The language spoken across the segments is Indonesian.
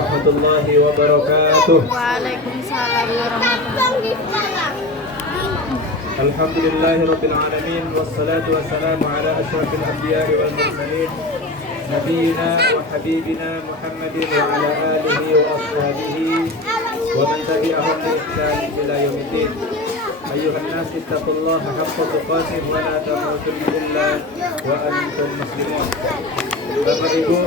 warahmatullahi wabarakatuh. Waalaikumsalam warahmatullahi wabarakatuh. Alhamdulillahirabbil alamin wassalatu wassalamu ala asyrafil anbiya'i wal mursalin nabiyyina wa habibina Muhammadin wa ala alihi wa ashabihi wa man tabi'ahum bi ihsan ila yaumiddin. Ayyuhan nas ittaqullaha haqqa tuqatih wa la tamutunna illa wa antum muslimun. Bapak Ibu,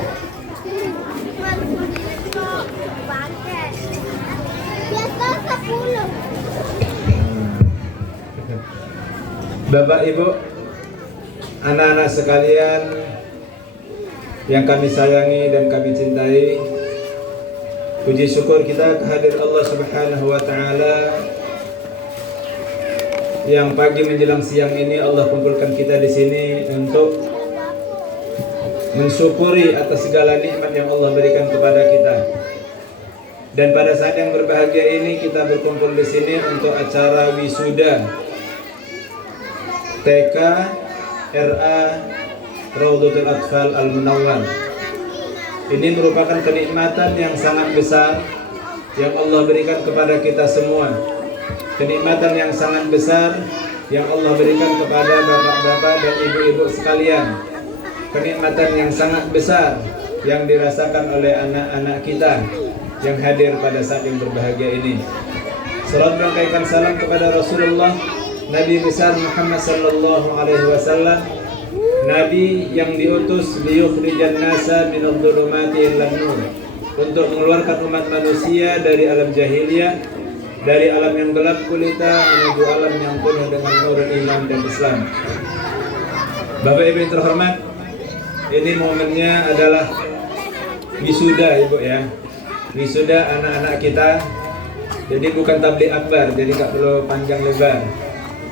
Bapak Ibu, anak-anak sekalian yang kami sayangi dan kami cintai, puji syukur kita kehadirat Allah Subhanahu wa taala yang pagi menjelang siang ini Allah kumpulkan kita di sini untuk mensyukuri atas segala nikmat yang Allah berikan kepada kita. Dan pada saat yang berbahagia ini kita berkumpul di sini untuk acara wisuda TK RA Raudhatul Atfal Al-Munawwar. Ini merupakan kenikmatan yang sangat besar yang Allah berikan kepada kita semua. Kenikmatan yang sangat besar yang Allah berikan kepada bapak-bapak dan ibu-ibu sekalian. Kenikmatan yang sangat besar yang dirasakan oleh anak-anak kita yang hadir pada saat yang berbahagia ini. Salam dan kaitan salam kepada Rasulullah Nabi besar Muhammad sallallahu alaihi wasallam, Nabi yang diutus liyukhrijan nasa minadh dhulumati ilan nur, untuk mengeluarkan umat manusia dari alam jahiliyah, dari alam yang gelap gulita menuju alam yang penuh dengan nur iman dan Islam. Bapak Ibu yang terhormat, ini momennya adalah wisuda Ibu ya. Wisuda anak-anak kita. Jadi bukan tabligh akbar, jadi nggak perlu panjang lebar.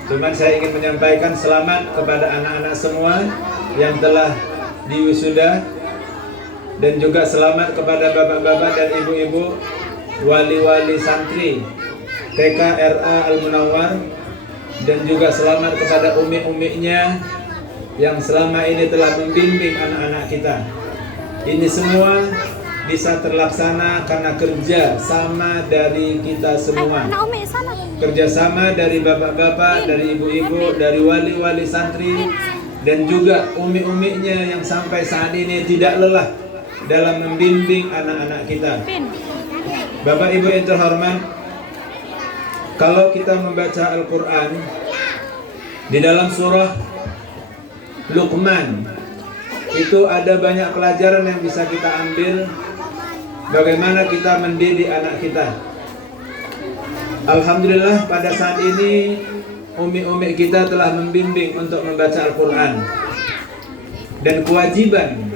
Cuman saya ingin menyampaikan selamat kepada anak-anak semua yang telah diwisuda, dan juga selamat kepada bapak-bapak dan ibu-ibu wali-wali santri TK RA Al-Munawwar, dan juga selamat kepada umi-uminya yang selama ini telah membimbing anak-anak kita. Ini semua bisa terlaksana karena kerja sama dari kita semua. Kerjasama dari bapak-bapak, dari ibu-ibu, dari wali-wali santri, dan juga umi-uminya yang sampai saat ini tidak lelah dalam membimbing anak-anak kita. Bapak Ibu yang terhormat, kalau kita membaca Al-Quran di dalam surah Luqman, itu ada banyak pelajaran yang bisa kita ambil bagaimana kita mendidik anak kita. Alhamdulillah pada saat ini umi-umi kita telah membimbing untuk membaca Al-Quran. Dan kewajiban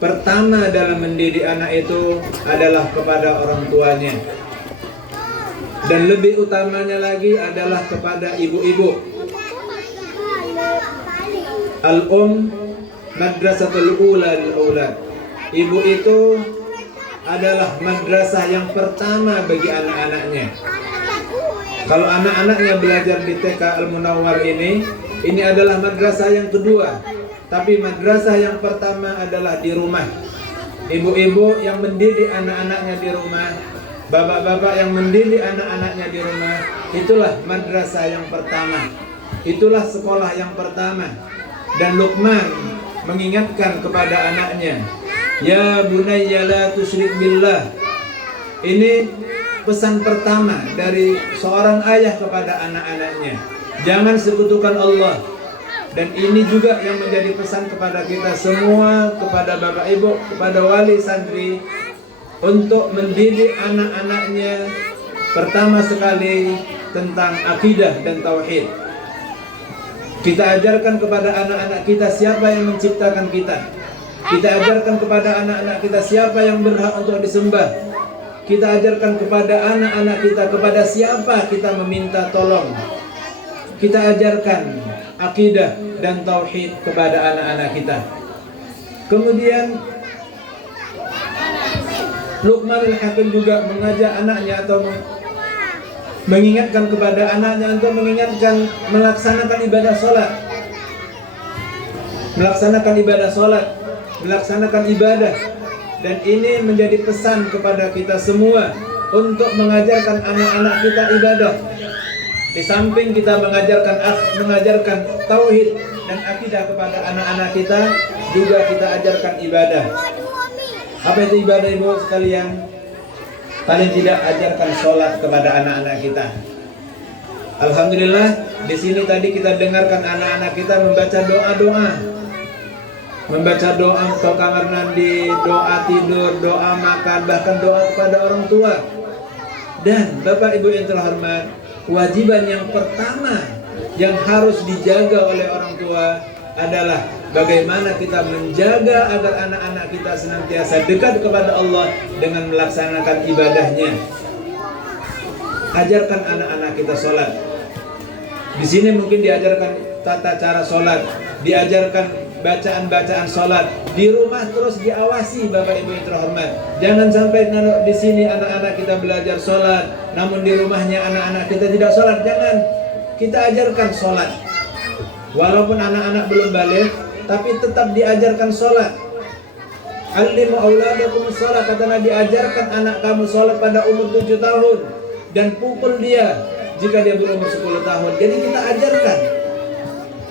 pertama dalam mendidik anak itu adalah kepada orang tuanya. Dan lebih utamanya lagi adalah kepada ibu-ibu. Al-Um madrasatul ula lil-aulad. Ibu itu adalah madrasah yang pertama bagi anak-anaknya. Kalau anak-anaknya belajar di TK Al-Munawwar ini adalah madrasah yang kedua. Tapi madrasah yang pertama adalah di rumah. Ibu-ibu yang mendidik anak-anaknya di rumah, bapak-bapak yang mendidik anak-anaknya di rumah, itulah madrasah yang pertama. Itulah sekolah yang pertama. Dan Luqman mengingatkan kepada anaknya, ya bunayya la tusyrik billah. Ini pesan pertama dari seorang ayah kepada anak-anaknya, jangan sekutukan Allah. Dan ini juga yang menjadi pesan kepada kita semua, kepada bapak ibu, kepada wali santri, untuk mendidik anak-anaknya pertama sekali tentang akidah dan tauhid. Kita ajarkan kepada anak-anak kita siapa yang menciptakan kita. Kita ajarkan kepada anak-anak kita siapa yang berhak untuk disembah. Kita ajarkan kepada anak-anak kita kepada siapa kita meminta tolong. Kita ajarkan akidah dan tauhid kepada anak-anak kita. Kemudian Luqman Al-Hakim juga mengajak anaknya atau mengingatkan kepada anaknya untuk mengingatkan melaksanakan ibadah sholat. Melaksanakan ibadah sholat, melaksanakan ibadah Dan ini menjadi pesan kepada kita semua untuk mengajarkan anak-anak kita ibadah. Di samping kita mengajarkan tauhid dan akidah kepada anak-anak kita, juga kita ajarkan ibadah. Apa itu ibadah, ibu sekalian? Paling tidak ajarkan sholat kepada anak-anak kita. Alhamdulillah, di sini tadi kita dengarkan anak-anak kita membaca doa-doa. Membaca doa ke kamar mandi, doa tidur, doa makan, bahkan doa kepada orang tua. Dan Bapak Ibu yang terhormat, kewajiban yang pertama yang harus dijaga oleh orang tua adalah bagaimana kita menjaga agar anak-anak kita senantiasa dekat kepada Allah dengan melaksanakan ibadahnya. Ajarkan anak-anak kita sholat. Di sini mungkin diajarkan tata cara sholat, diajarkan bacaan-bacaan sholat. Di rumah terus diawasi Bapak Ibu yang terhormat. Jangan sampai di sini anak-anak kita belajar sholat, namun di rumahnya anak-anak kita tidak sholat. Jangan, kita ajarkan sholat. Walaupun anak-anak belum balik, tapi tetap diajarkan sholat. Alimu auladakum sholat, kata Nabi, ajarkan anak kamu sholat pada umur 7 tahun dan pukul dia jika dia berumur 10 tahun. Jadi kita ajarkan.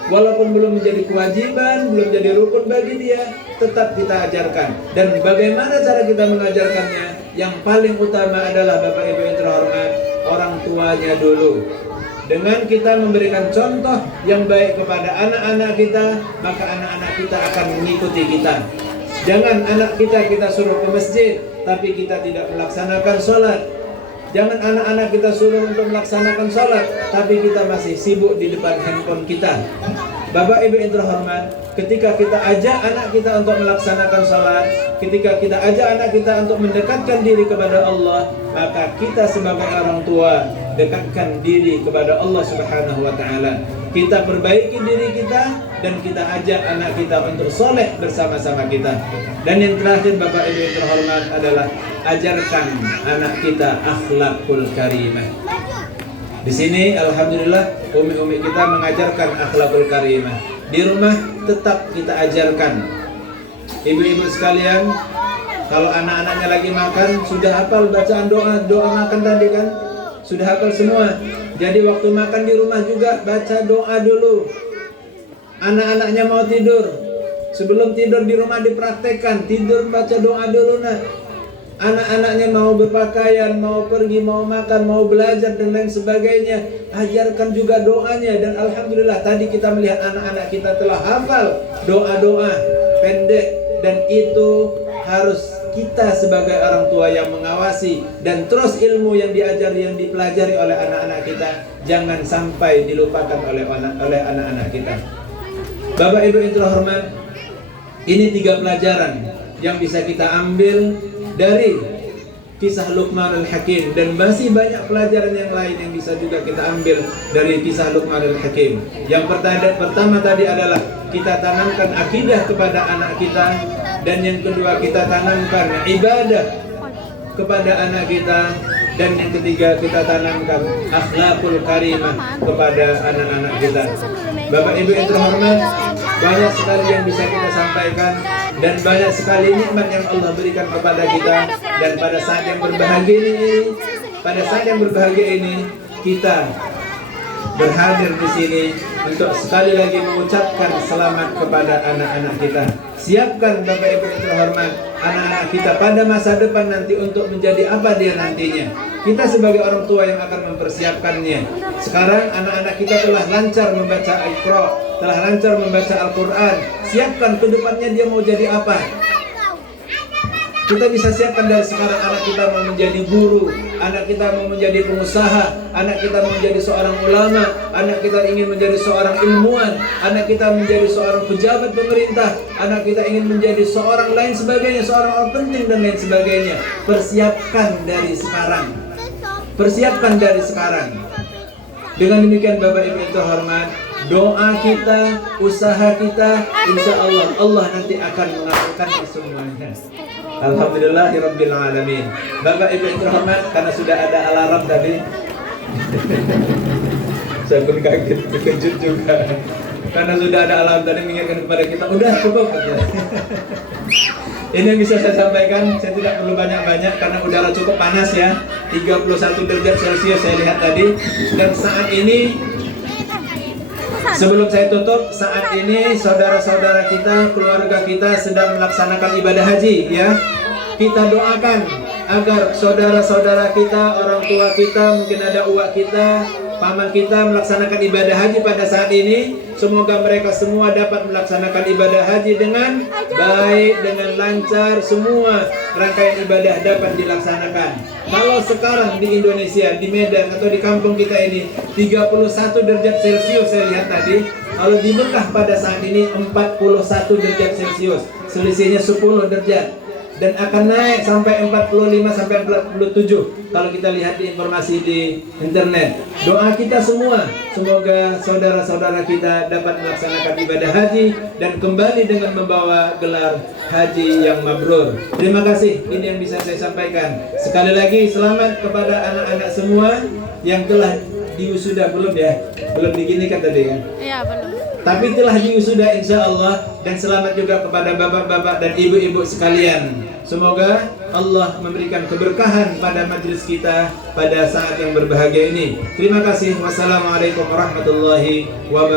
Walaupun belum menjadi kewajiban, belum jadi rukun bagi dia, tetap kita ajarkan. Dan bagaimana cara kita mengajarkannya? Yang paling utama adalah Bapak Ibu yang terhormat, orang tuanya dulu. Dengan kita memberikan contoh yang baik kepada anak-anak kita, maka anak-anak kita akan mengikuti kita. Jangan anak kita suruh ke masjid, tapi kita tidak melaksanakan sholat. Jangan anak-anak kita suruh untuk melaksanakan sholat, tapi kita masih sibuk di depan handphone kita. Bapak Ibu yang terhormat, ketika kita ajak anak kita untuk melaksanakan sholat, ketika kita ajak anak kita untuk mendekatkan diri kepada Allah, maka kita sebagai orang tua dekatkan diri kepada Allah Subhanahu wa Ta'ala. Kita perbaiki diri kita dan kita ajak anak kita untuk soleh bersama-sama kita. Dan yang terakhir Bapak Ibu yang terhormat adalah ajarkan anak kita akhlakul karimah. Di sini alhamdulillah umi-umi kita mengajarkan akhlakul karimah. Di rumah tetap kita ajarkan. Ibu-ibu sekalian, kalau anak-anaknya lagi makan sudah hafal bacaan doa makan tadi kan? Sudah hafal semua. Jadi waktu makan di rumah juga baca doa dulu. Anak-anaknya mau tidur, sebelum tidur di rumah dipraktekkan, tidur baca doa dulu nak. Anak-anaknya mau berpakaian, mau pergi, mau makan, mau belajar dan lain sebagainya, ajarkan juga doanya. Dan alhamdulillah tadi kita melihat anak-anak kita telah hafal doa-doa pendek, dan itu harus kita sebagai orang tua yang mengawasi. Dan terus ilmu yang diajari, yang dipelajari oleh anak-anak kita jangan sampai dilupakan oleh anak-anak kita. Bapak Ibu yang terhormat, ini 3 pelajaran yang bisa kita ambil dari kisah Luqman al-Hakim, dan masih banyak pelajaran yang lain yang bisa juga kita ambil dari kisah Luqman al-Hakim. Yang pertama tadi adalah kita tanamkan akidah kepada anak kita, dan yang kedua kita tanamkan ibadah kepada anak kita, dan yang ketiga kita tanamkan akhlakul karimah kepada anak-anak kita. Bapak Ibu yang terhormat, banyak sekali yang bisa kita sampaikan dan banyak sekali nikmat yang Allah berikan kepada kita. Dan pada saat yang berbahagia ini, kita berhadir di sini untuk sekali lagi mengucapkan selamat kepada anak-anak kita. Siapkan Bapak Ibu yang terhormat anak-anak kita pada masa depan nanti untuk menjadi apa dia nantinya. Kita sebagai orang tua yang akan mempersiapkannya. Sekarang anak-anak kita telah lancar membaca Iqra, telah lancar membaca Al-Quran. Siapkan ke depannya dia mau jadi apa. Kita bisa siapkan dari sekarang. Anak kita mau menjadi guru, anak kita mau menjadi pengusaha, anak kita mau menjadi seorang ulama, anak kita ingin menjadi seorang ilmuwan, anak kita menjadi seorang pejabat pemerintah, anak kita ingin menjadi seorang lain sebagainya, seorang orang penting dan lain sebagainya. Persiapkan dari sekarang. Persiapkan dari sekarang. Dengan demikian Bapak Ibu yang terhormat, doa kita, usaha kita, insya Allah nanti akan mengabulkan semuanya. Alhamdulillahirabbil alamin. Bapak Ibu yang terhormat, karena sudah ada alarm tadi, saya pun kaget, terkejut juga. Karena sudah ada alarm tadi mengingatkan kepada kita, udah cukup. Ini yang bisa saya sampaikan. Saya tidak perlu banyak-banyak karena udara cukup panas ya. 31 derajat Celcius saya lihat tadi. Dan saat ini, sebelum saya tutup, saat ini saudara-saudara kita, keluarga kita sedang melaksanakan ibadah haji ya. Kita doakan agar saudara-saudara kita, orang tua kita, mungkin ada uak kita, paman kita melaksanakan ibadah haji pada saat ini. Semoga mereka semua dapat melaksanakan ibadah haji dengan baik, dengan lancar, semua rangkaian ibadah dapat dilaksanakan. Kalau sekarang di Indonesia, di Medan atau di kampung kita ini 31 derajat Celcius saya lihat tadi. Kalau di Mekah pada saat ini 41 derajat Celcius, selisihnya 10 derajat. Dan akan naik sampai 45 sampai 47 kalau kita lihat di informasi di internet. Doa kita semua, semoga saudara-saudara kita dapat melaksanakan ibadah haji dan kembali dengan membawa gelar haji yang mabrur. Terima kasih, ini yang bisa saya sampaikan. Sekali lagi selamat kepada anak-anak semua yang telah diwisuda. Belum ya? Belum diginikan tadi kan? Iya, belum. Tapi telah diwisuda insya Allah. Dan selamat juga kepada bapak-bapak dan ibu-ibu sekalian. Semoga Allah memberikan keberkahan pada majelis kita pada saat yang berbahagia ini. Terima kasih. Wassalamualaikum warahmatullahi wabarakatuh.